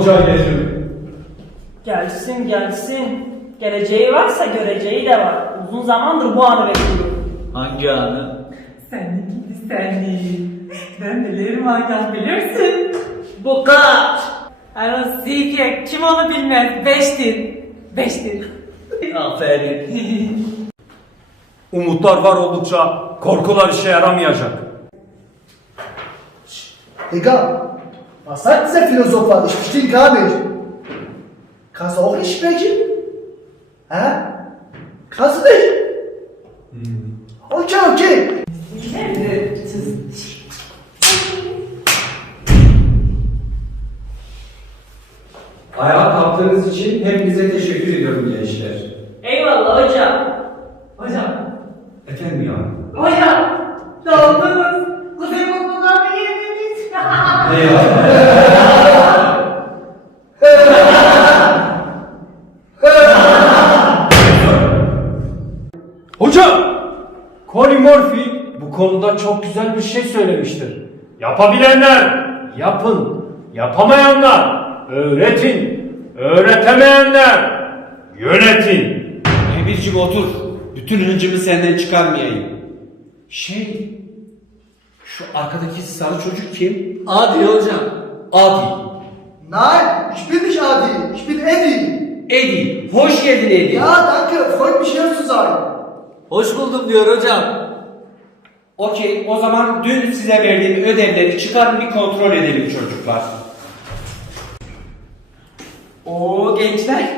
hoca geliyor. Gelsin gelsin. Geleceği varsa göreceği de var. Uzun zamandır bu anı bekliyorum. Hangi anı? Senli gidi senli. Ben bilirim Hakan bilirsin. Bu kaç? Ama Zeki kim onu bilmez. Beştir. Aferin. Umutlar var oldukça korkular işe yaramayacak. Egal, was sagt dieser Philosoph? Ich verstehe gar nicht. Kannst du auch nicht sprechen? Hä? Kannst du nicht? Okay. Ayağa kalktığınız için hepinize teşekkür ediyorum gençler. Eyvallah hocam. Hocam. Efendim ya? Hocam. Doğdunuz. Kuzey Mutlu'dan mı yediniz? Ne ya? Hocam! Colin Murphy bu konuda çok güzel bir şey söylemiştir. Yapabilenler yapın, yapamayanlar öğretin, öğretemeyenler yönetin. Emircim otur. Bütün hıncımı senden çıkarmayayım. Şu arkadaki sarı çocuk kim? Adi hocam. Adi. Nein, ich bin nicht Adi, ich bin Eddie. Edi. Hoş geldin Edi. Ja, danke, freut mich hier zu sein. Hoş buldum diyor hocam. Okey, o zaman dün size verdiğim ödevleri çıkarın bir kontrol edelim çocuklar. Oo gençler.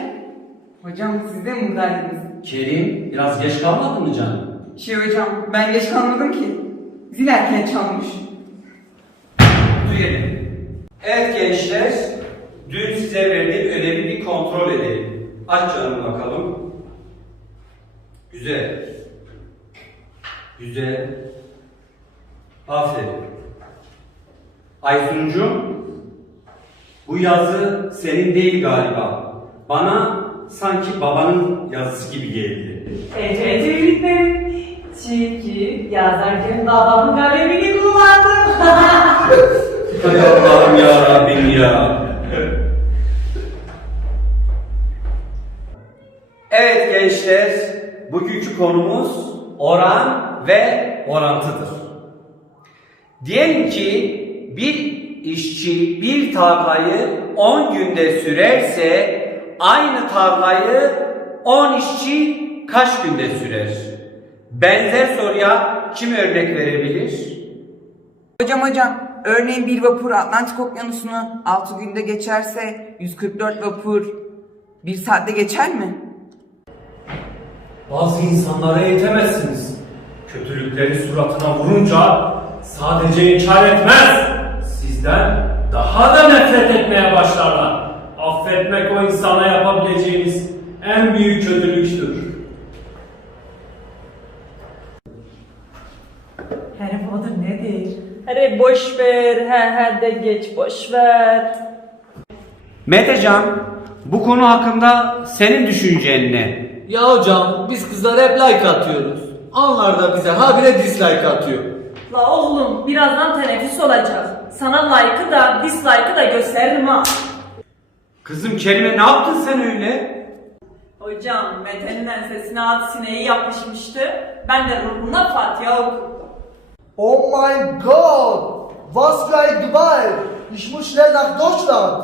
Hocam siz de mi buradaydınız? Kerim, biraz geç kalmadın mı canım? Hocam ben geç kalmadım ki. Zil erken çalmış. Duyalım. Evet gençler, dün size verdiğim ödevi bir kontrol edelim. Aç canım bakalım. Güzel. Güzel. Aferin. Aysuncuğum, bu yazı senin değil galiba. Bana sanki babanın yazısı gibi geldi. Evet öğretmenim. Çünkü yazarken babamın kalemini kullandım. Hay Allah'ım ya Rabbim ya. Evet gençler, bugünkü konumuz oran ve orantıdır. Diyelim ki bir işçi bir tarlayı 10 günde sürerse aynı tarlayı 10 işçi kaç günde sürer? Benzer soruya kim örnek verebilir? Hocam, örneğin bir vapur Atlantik Okyanusu'nu 6 günde geçerse 144 vapur 1 saatte geçer mi? Bazı insanlara yetemezsiniz. Kötülükleri suratına vurunca sadece inkar etmez. Sizden daha da nefret etmeye başlarlar. Affetmek o insana yapabileceğiniz en büyük kötülüktür. Harry Potter nedir? Hadi boş ver. He de geç boş ver. Metecan, bu konu hakkında senin düşüncen ne? Ya hocam biz kızlara hep like atıyoruz. Onlar da bize habire dislike atıyor. La oğlum birazdan teneffüs olacak. Sana like'ı da dislike'ı da gösteririm ha. Kızım Kerime ne yaptın sen öyle? Hocam Mete'nin ensesine at sineği yapışmıştı. Ben de ruhuna Fatiha okudum. Oh mein Gott, was für ein Gewalt. Ich muss schnell nach Deutschland.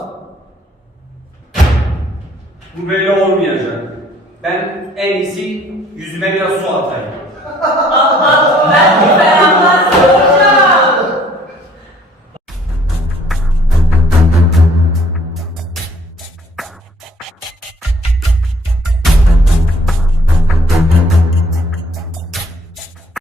Bu böyle olmayacak. Ben en iyisi yüzüme biraz su atayım.